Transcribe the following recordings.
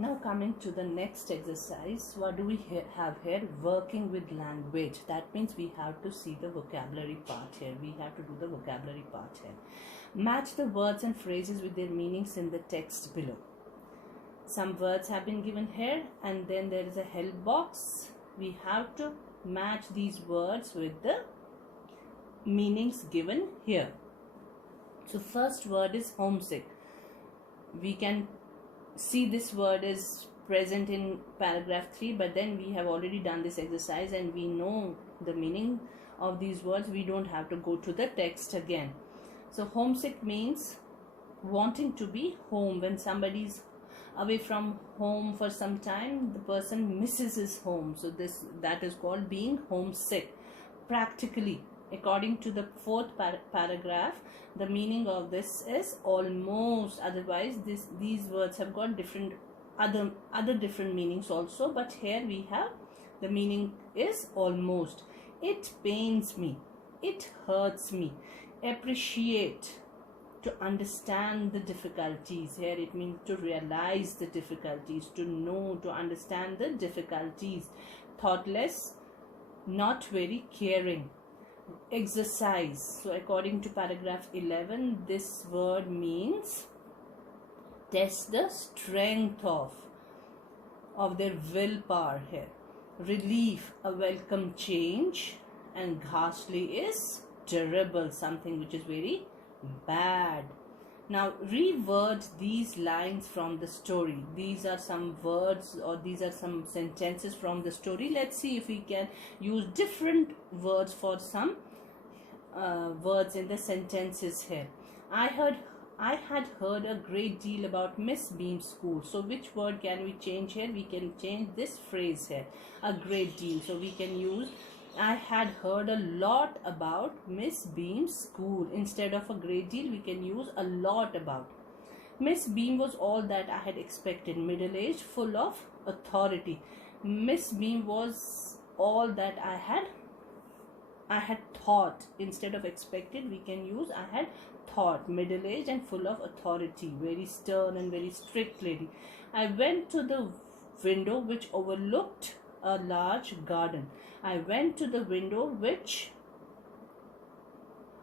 Now coming to the next exercise, what do we have here? Working with language. That means we have to see the vocabulary part here. We have to do the vocabulary part here. Match the words and phrases with their meanings in the text below. Some words have been given here and then there is a help box. We have to match these words with the meanings given here. So first word is homesick. We can see this word is present in paragraph 3, but then we have already done this exercise and we know the meaning of these words. We don't have to go to the text again. So homesick means wanting to be home. When somebody is away from home for some time, the person misses his home. So that is called being homesick. Practically, according to the fourth paragraph, the meaning of this is almost. Otherwise, these words have got different other different meanings also. But here we have the meaning is almost. It pains me. It hurts me. Appreciate. To understand the difficulties. Here it means to realize the difficulties, to know, to understand the difficulties. Thoughtless, not very caring. Exercise. So according to paragraph 11, this word means test the strength of their willpower here. Relief, a welcome change, and ghastly is terrible, something which is very bad. Now reword these lines from the story. These are some words or these are some sentences from the story. Let's see if we can use different words for some words in the sentences here. I had heard a great deal about Miss Beam's school. So which word can we change here? We can change this phrase here, a great deal. So we can use I had heard a lot about Miss Beam's school. Instead of a great deal, we can use a lot about. Miss Beam was all that I had expected. Middle-aged, full of authority. Miss Beam was all that I had thought. Instead of expected, we can use I had thought. Middle-aged and full of authority. Very stern and very strict lady. I went to the window which overlooked a large garden. I went to the window which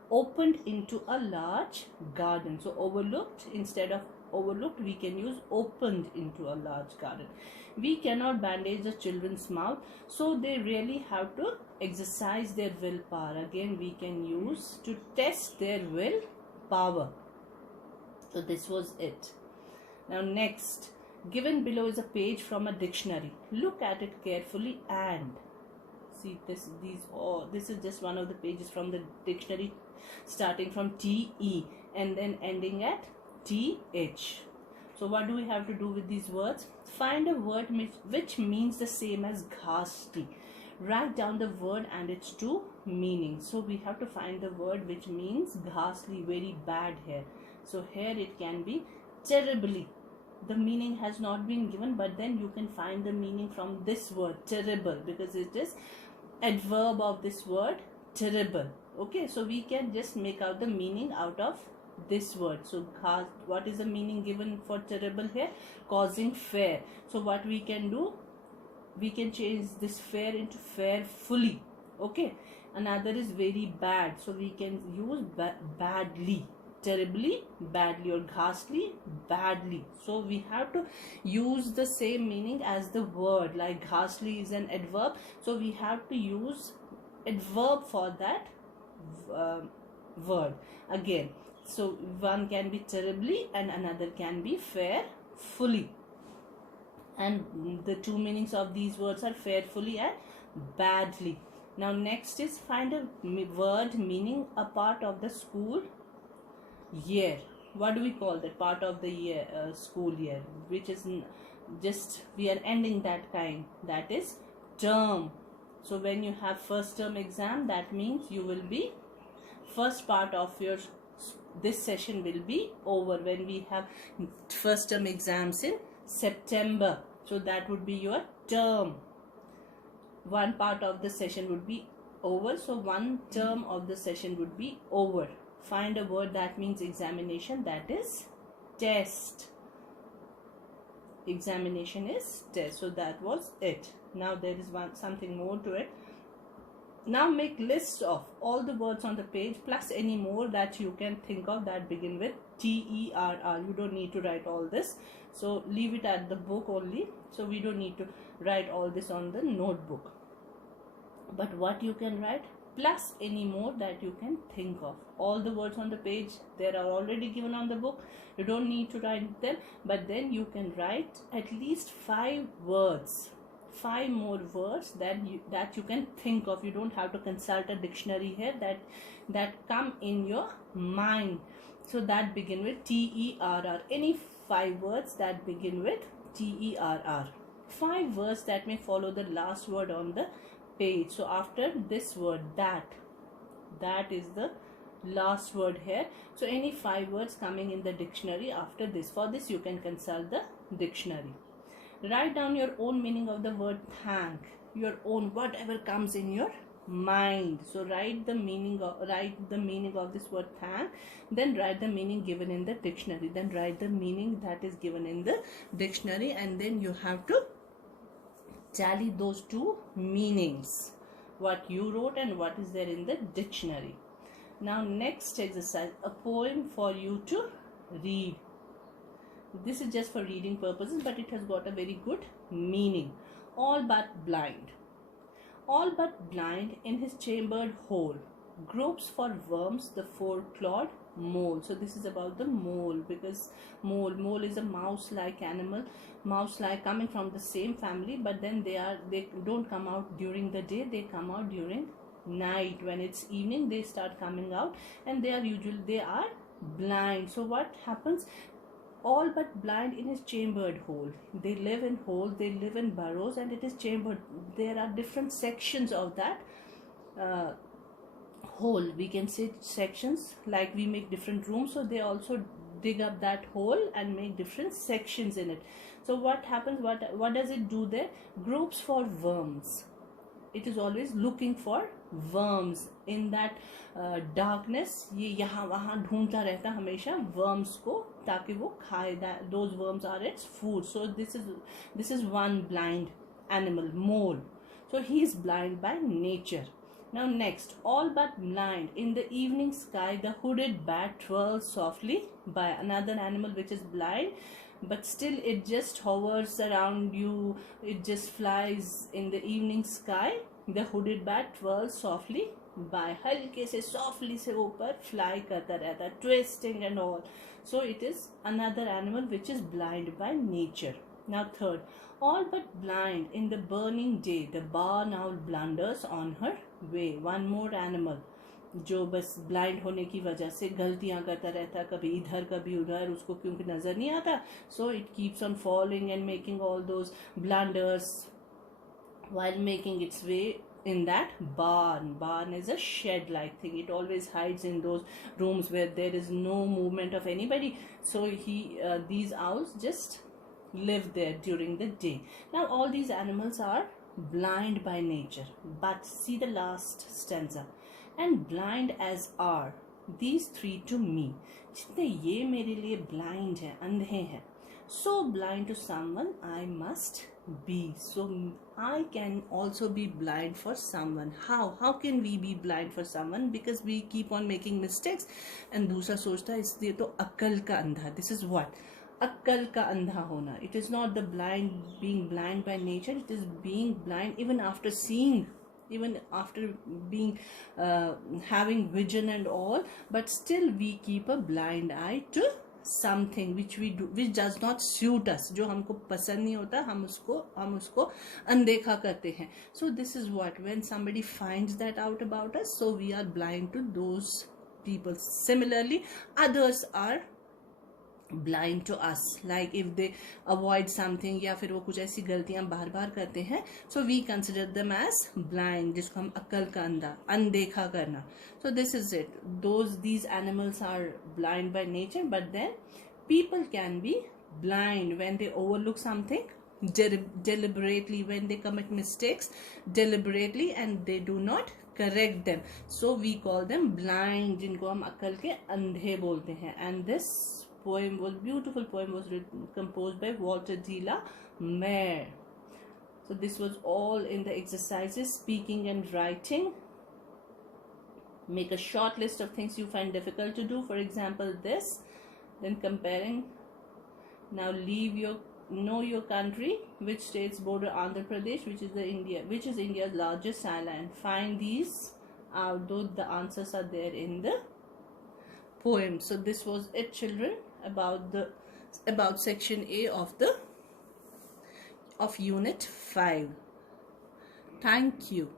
opened into a large garden. So overlooked, instead of overlooked, we can use opened into a large garden. We cannot bandage the children's mouth, so they really have to exercise their willpower. Again, we can use to test their willpower. So this was it. Now next, given below is a page from a dictionary. Look at it carefully and see this is just one of the pages from the dictionary, starting from TE and then ending at TH. So what do we have to do with these words? Find a word which means the same as ghastly. Write down the word and its two meanings. So we have to find the word which means ghastly, very bad here. So here it can be terribly. The meaning has not been given, but then you can find the meaning from this word terrible, because it is adverb of this word terrible. Okay, so we can just make out the meaning out of this word. So what is the meaning given for terrible here? Causing fear. So what we can do, we can change this fear into fearfully. Okay, another is very bad, so we can use badly. Terribly, badly, or ghastly, badly. So we have to use the same meaning as the word. Like ghastly is an adverb, so we have to use adverb for that word again. So one can be terribly and another can be fearfully, and the two meanings of these words are fearfully and badly. Now next is find a word meaning a part of the school year. What do we call that part of the year? School year, which is just we are ending that kind, that is term. So when you have first term exam, that means you will be first part of your this session will be over when we have first term exams in September. So that would be your term. One part of the session would be over, so one term of the session would be over. Find a word that means examination, that is test. examination is test. So that was it. Now there is something more to it. Now make lists of all the words on the page plus any more that you can think of that begin with TERR. You don't need to write all this, so leave it at the book only. So we don't need to write all this on the notebook, but what you can write plus any more that you can think of. All the words on the page, they are already given on the book. You don't need to write them, but then you can write at least 5 words, 5 more words that you can think of. You don't have to consult a dictionary here, that come in your mind. So that begin with TERR. Any 5 words that begin with TERR. 5 words that may follow the last word on the page. So after this word, that is the last word here. So any 5 words coming in the dictionary after this. For this you can consult the dictionary. Write down your own meaning of the word thank, your own, whatever comes in your mind. So write the meaning of this word thank, then write the meaning given in the dictionary, then write the meaning that is given in the dictionary, and then you have to tally those 2 meanings, what you wrote and what is there in the dictionary. Now next exercise, a poem for you to read. This is just for reading purposes, but it has got a very good meaning. All but blind. All but blind in his chambered hole, gropes for worms the 4-clawed mole. So this is about the mole, because mole is a mouse-like animal, mouse-like, coming from the same family, but then they don't come out during the day, they come out during night. When it's evening, they start coming out, and they are blind. So what happens? All but blind in his chambered hole. They live in holes, they live in burrows, and it is chambered. There are different sections of that hole. We can say sections, like we make different rooms, so they also dig up that hole and make different sections in it. So what happens, what does it do there? Gropes for worms. It is always looking for worms in that darkness. ये यहाँ वहाँ ढूंढता रहता हमेशा worms को, ताकि वो खाए. Those worms are its food. So this is one blind animal, mole. So he is blind by nature. Now next, all but blind in the evening sky, the hooded bat twirls softly by. Another animal which is blind, but still it just hovers around you, it just flies in the evening sky. The hooded bat twirls softly by. हल्के से softly से ऊपर fly करता रहता, twisting and all. So it is another animal which is blind by nature. Now third, all but blind in the burning day, the barn owl blunders on her way. One more animal जो बस blind होने की वजह से गलतियां करता रहता, कभी इधर कभी उधर, उसको क्योंकि नजर नहीं आता, so it keeps on falling and making all those blunders while making its way in that barn. Barn is a shed like thing. It always hides in those rooms where there is no movement of anybody. So these owls just live there during the day. Now all these animals are blind by nature, but see the last stanza. And blind as are these 3 to me. जितने ये मेरे लिए blind हैं, अंधे हैं. So blind to someone I must be. So I can also be blind for someone. How can we be blind for someone? Because we keep on making mistakes. And दूसरा सोचता है इसलिए तो अक्ल का अंधा. This is what? अक्ल का अंधा होना. It is not the being blind by nature. It is being blind even after seeing, even after being having vision and all, but still we keep a blind eye to something which we do, which does not suit us. जो हमको पसंद नहीं होता, हम उसको अनदेखा करते हैं. So this is what, when somebody finds that out about us, so we are blind to those people. Similarly, others are blind to us, like if they avoid something या फिर वो कुछ ऐसी गलतियां बार बार करते हैं, so we consider them as blind, जिसको हम अक्ल का अंधा, अनदेखा करना. So this is it. These animals are blind by nature, but then people can be blind when they overlook something deliberately, when they commit mistakes deliberately and they do not correct them. So we call them blind, जिनको हम अक्ल के अंधे बोलते हैं. And this beautiful poem was written, composed by Walter de la Mare. So this was all in the exercises, speaking and writing. Make a short list of things you find difficult to do. For example, this. Then comparing. Now know your country, which states border Andhra Pradesh, which is India's largest island. Find these out, though the answers are there in the poem. So this was it, children, about section A of unit 5. Thank you.